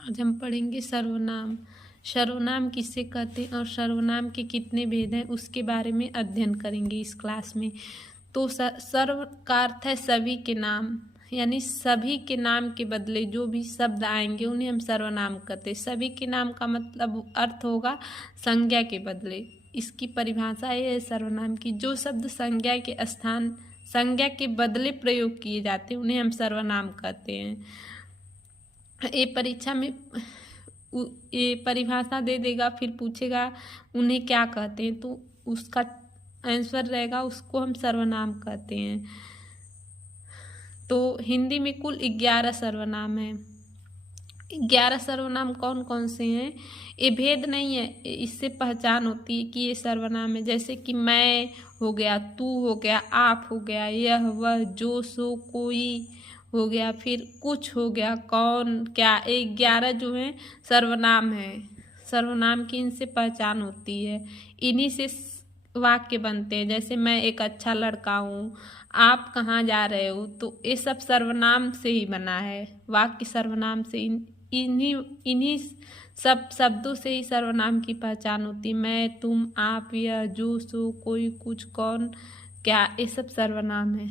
आज हम पढ़ेंगे सर्वनाम। सर्वनाम किसे कहते हैं और सर्वनाम के कितने भेद हैं उसके बारे में अध्ययन करेंगे इस क्लास में। तो सर्व का अर्थ है सभी के नाम, यानी सभी के नाम के बदले जो भी शब्द आएंगे उन्हें हम सर्वनाम कहते हैं। सभी के नाम का मतलब अर्थ होगा संज्ञा के बदले। इसकी परिभाषा ये है सर्वनाम की, जो शब्द संज्ञा के स्थान संज्ञा के बदले प्रयोग किए जाते हैं उन्हें हम सर्वनाम कहते हैं। ये परीक्षा में ये परिभाषा दे देगा, फिर पूछेगा उन्हें क्या कहते हैं, तो उसका आंसर रहेगा उसको हम सर्वनाम कहते हैं। तो हिंदी में कुल 11 सर्वनाम हैं। 11 सर्वनाम कौन कौन से हैं? ये भेद नहीं है, इससे पहचान होती है कि ये सर्वनाम है। जैसे कि मैं हो गया, तू हो गया, आप हो गया, यह वह, जो सो कोई हो गया, फिर कुछ हो गया, कौन क्या। 11 जो हैं सर्वनाम है। सर्वनाम की इनसे पहचान होती है, इन्हीं से वाक्य बनते हैं। जैसे मैं एक अच्छा लड़का हूँ, आप कहाँ जा रहे हो, तो ये सब सर्वनाम से ही बना है। वाक्य सर्वनाम से इन्हीं सब शब्दों से ही सर्वनाम की पहचान होती है। मैं, तुम, आप, यह, जो, सो, कोई, कुछ, कौन, क्या, ये सब सर्वनाम है।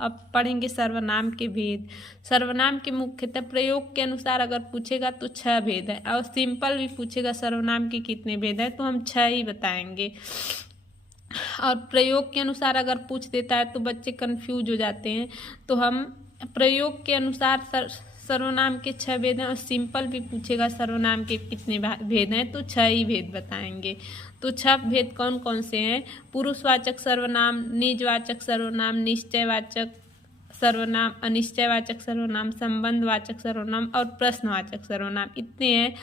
अब पढ़ेंगे सर्वनाम के भेद। सर्वनाम के मुख्यतः प्रयोग के अनुसार अगर पूछेगा तो 6 भेद है, और सिंपल भी पूछेगा सर्वनाम के कितने भेद है तो हम 6 ही बताएंगे। और प्रयोग के अनुसार अगर पूछ देता है तो बच्चे कंफ्यूज हो जाते हैं, तो हम प्रयोग के अनुसार सर्वनाम के 6 भेद हैं, और सिंपल भी पूछेगा सर्वनाम के कितने भेद हैं तो 6 ही भेद बताएंगे। तो 6 भेद कौन कौन से हैं? पुरुषवाचक सर्वनाम, निजवाचक सर्वनाम, निश्चयवाचक सर्वनाम, अनिश्चयवाचक सर्वनाम, संबंधवाचक सर्वनाम और प्रश्नवाचक सर्वनाम, इतने हैं।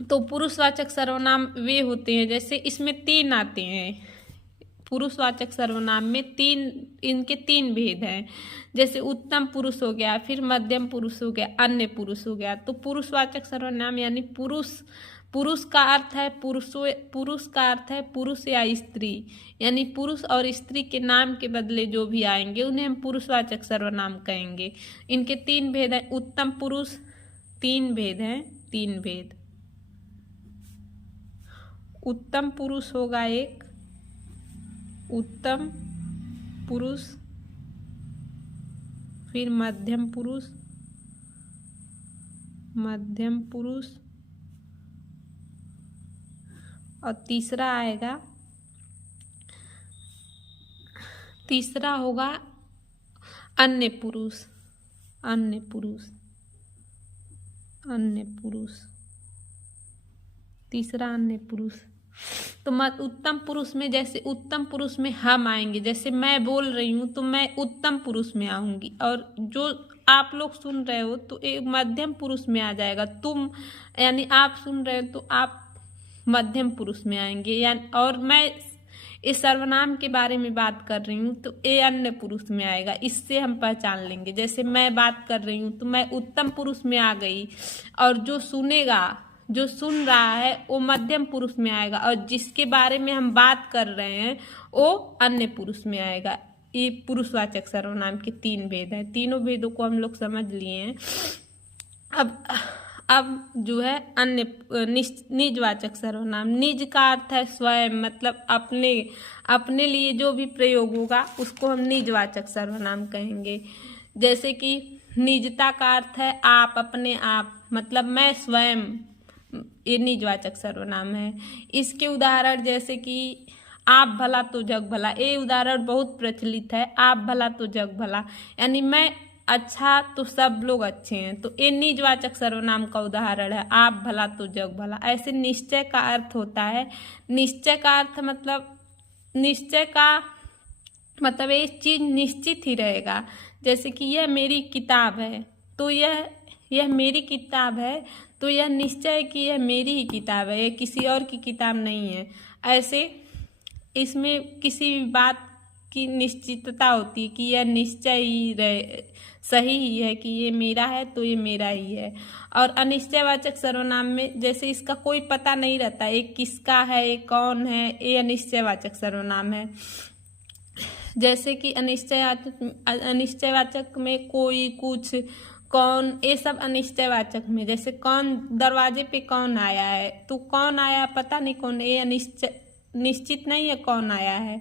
तो पुरुषवाचक सर्वनाम वे होते हैं, जैसे इसमें 3 आते हैं। पुरुषवाचक सर्वनाम में इनके 3 भेद हैं। जैसे उत्तम पुरुष हो गया, फिर मध्यम पुरुष हो गया, अन्य पुरुष हो गया। तो पुरुषवाचक सर्वनाम यानी पुरुष का अर्थ है पुरुष का अर्थ है पुरुष या स्त्री, यानी पुरुष और स्त्री के नाम के बदले जो भी आएंगे उन्हें हम पुरुषवाचक सर्वनाम कहेंगे। इनके 3 भेद हैं। उत्तम पुरुष 3 भेद हैं, 3 भेद। उत्तम पुरुष होगा एक, उत्तम पुरुष, फिर मध्यम पुरुष, मध्यम पुरुष, और तीसरा होगा अन्य पुरुष, अन्य पुरुष, अन्य पुरुष, तीसरा अन्य पुरुष। तो उत्तम पुरुष में, जैसे उत्तम पुरुष में हम आएंगे, जैसे मैं बोल रही हूँ तो मैं उत्तम पुरुष में आऊंगी, और जो आप लोग सुन रहे हो तो एक मध्यम पुरुष में आ जाएगा। तुम यानी आप सुन रहे हो तो आप मध्यम पुरुष में आएंगे। यानी और मैं इस सर्वनाम के बारे में बात कर रही हूँ तो ये अन्य पुरुष में आएगा। इससे हम पहचान लेंगे। जैसे मैं बात कर रही हूँ तो मैं उत्तम पुरुष में आ गई, और जो सुनेगा, जो सुन रहा है वो मध्यम पुरुष में आएगा, और जिसके बारे में हम बात कर रहे हैं वो अन्य पुरुष में आएगा। ये पुरुषवाचक सर्वनाम के 3 भेद हैं। तीनों भेदों को हम लोग समझ लिए हैं। अब जो है अन्य निजवाचक सर्वनाम। निज का अर्थ है स्वयं, मतलब अपने लिए जो भी प्रयोग होगा उसको हम निजवाचक सर्वनाम कहेंगे। जैसे कि निजता का अर्थ है आप, अपने आप, मतलब मैं स्वयं, ये निजवाचक सर्वनाम है। इसके उदाहरण जैसे कि आप भला तो जग भला, ये उदाहरण बहुत प्रचलित है। आप भला तो जग भला, यानी मैं अच्छा तो सब लोग अच्छे हैं, तो ये निजवाचक सर्वनाम का उदाहरण है। आप भला तो जग भला। ऐसे निश्चय का अर्थ होता है, निश्चय का अर्थ मतलब ये चीज निश्चित ही रहेगा। जैसे कि यह मेरी किताब है, तो यह मेरी किताब है, तो यह निश्चय है कि यह मेरी ही किताब है, यह किसी और की किताब नहीं है। ऐसे इसमें किसी भी बात की निश्चितता होती है कि यह निश्चय ही सही ही है कि ये मेरा है तो ये मेरा ही है। और अनिश्चयवाचक सर्वनाम में जैसे इसका कोई पता नहीं रहता, ये किसका है, ये कौन है, ये अनिश्चयवाचक सर्वनाम है। जैसे कि अनिश्चयवाचक में कोई, कुछ, कौन, ये सब अनिश्चयवाचक में। जैसे कौन, दरवाजे पे कौन आया है, तो कौन आया पता नहीं कौन, ये निश्चित नहीं है कौन आया है,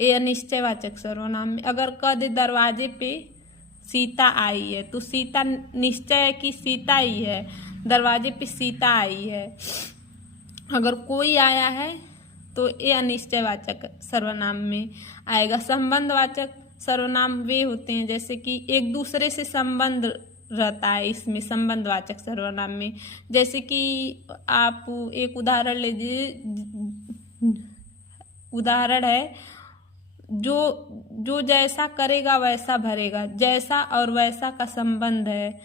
ये अनिश्चयवाचक सर्वनाम में। अगर कह दे दरवाजे पे सीता आई है, तो सीता निश्चय है कि सीता ही है, दरवाजे पे सीता आई है। अगर कोई आया है तो ये अनिश्चयवाचक सर्वनाम में आएगा। संबंधवाचक सर्वनाम वे होते हैं जैसे कि एक दूसरे से संबंध रहता है इसमें, संबंधवाचक सर्वनाम में। जैसे कि आप एक उदाहरण लीजिए, उदाहरण है जो जैसा करेगा वैसा भरेगा, जैसा और वैसा का संबंध है,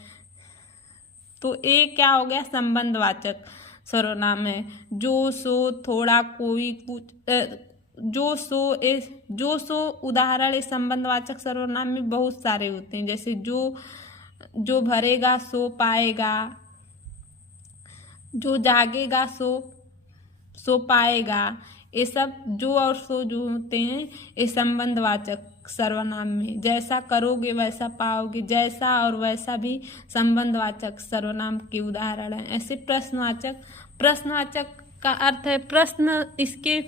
तो ये क्या हो गया, संबंधवाचक सर्वनाम है। जो सो, थोड़ा, कोई, कुछ, जो सो उदाहरण इस संबंधवाचक सर्वनाम में बहुत सारे होते हैं। जैसे जो भरेगा सो पाएगा, जो जागेगा सो पाएगा, ये सब जो और सो जो होते हैं ये संबंधवाचक सर्वनाम में। जैसा करोगे वैसा पाओगे, जैसा और वैसा भी संबंधवाचक सर्वनाम के उदाहरण हैं। ऐसे प्रश्नवाचक का अर्थ है प्रश्न, इसके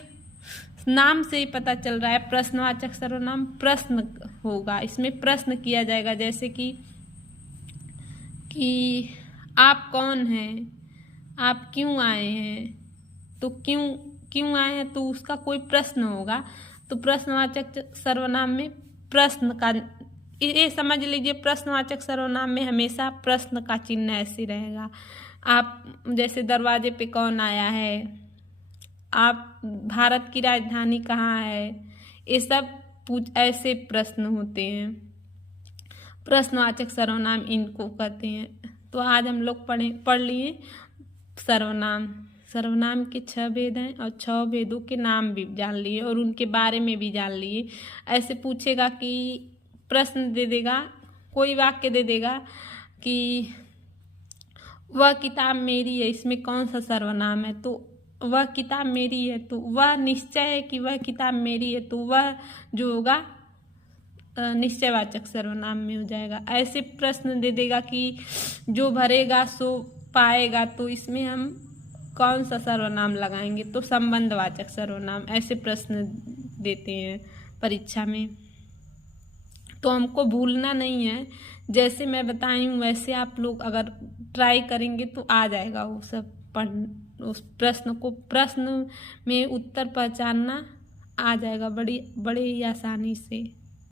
नाम से ही पता चल रहा है प्रश्नवाचक सर्वनाम प्रश्न होगा, इसमें प्रश्न किया जाएगा। जैसे कि आप कौन हैं, आप क्यों आए हैं, तो क्यों आए हैं तो उसका कोई प्रश्न होगा, तो प्रश्नवाचक सर्वनाम में प्रश्न का, ये समझ लीजिए प्रश्नवाचक सर्वनाम में हमेशा प्रश्न का चिन्ह ऐसे रहेगा। आप, जैसे दरवाजे पे कौन आया है, आप, भारत की राजधानी कहाँ है, ये सब ऐसे प्रश्न होते हैं, प्रश्नवाचक सर्वनाम इनको कहते हैं। तो आज हम लोग पढ़ लिए सर्वनाम के 6 भेद हैं और 6 भेदों के नाम भी जान लिए और उनके बारे में भी जान लिए। ऐसे पूछेगा कि प्रश्न दे देगा, कोई वाक्य दे देगा कि वह किताब मेरी है, इसमें कौन सा सर्वनाम है, तो वह किताब मेरी है, तो वह निश्चय है कि वह किताब मेरी है, तो वह जो होगा निश्चयवाचक सर्वनाम में हो जाएगा। ऐसे प्रश्न दे देगा कि जो भरेगा सो पाएगा, तो इसमें हम कौन सा सर्वनाम लगाएंगे, तो संबंधवाचक सर्वनाम। ऐसे प्रश्न देते हैं परीक्षा में, तो हमको भूलना नहीं है। जैसे मैं बताई हूँ वैसे आप लोग अगर ट्राई करेंगे तो आ जाएगा वो सब उस प्रश्न में उत्तर पहचानना आ जाएगा बड़ी ही आसानी से।